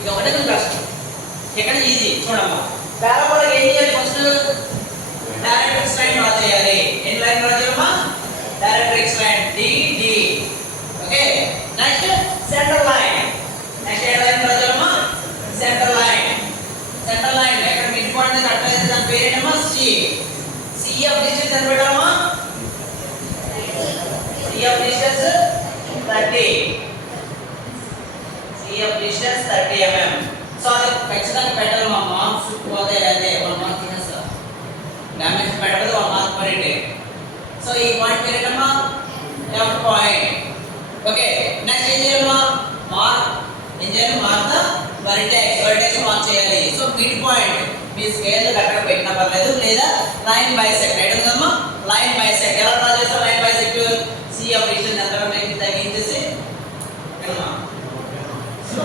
ఇది ఒకటే కొంచెం కష్టం. ఇక్కడ ఈజీ చూడమ్మా. పారాబోలా ఏం చేయాలి? ఫస్ట్ డైరెక్ట్రిక్స్ లైన్ డ్రా చేయాలి. ఏం లైన్ డ్రా చేయాలమ్మా? Directrix line DD. Okay, next centre line. Next ఏ లైన్ డ్రా చేయాలమ్మా? Centre line. సెంటర్ లైన్ ఎక్కడ మిడ్ పాయింట్ అనేది అట్లా అయితే దాని పేరు ఏంటమ్మా? CF డిస్టెన్స్ ఎంత పెట్టాలమ్మా? CF distance 30. CF distance 30 mm. So అది ఖచ్చితంగా పెట్టాలి. మా మార్క్స్ పోతే అదే 1 మార్క్ తినేస్తా. డైమెన్షన్ పెట్టకపోతే 1 మార్క్ పర్ డే. సో ఈ పాయింట్ పేరు ఏంటమ్మా? F point. ఓకే, నెక్స్ట్ ఏం చేయాలమ్మా? మార్క్ ఏం చేయాలి? మార్క్ ద వర్టెక్స్ మార్క్ చేయాలి. సో మిడ్ పాయింట్ మీ స్కేల్ కరెక్ట్గా పెట్టినా పర్లేదు, లేదా లైన్ బైసెక్ట్ ఐటమ్ కదమ్మా. లైన్ బైసెక్ట్ ఎలా డ్రా చేస్తాం? లైన్ బైసెక్ట్ CF డిస్టెన్స్ ఎంత తగ్గించేసి సో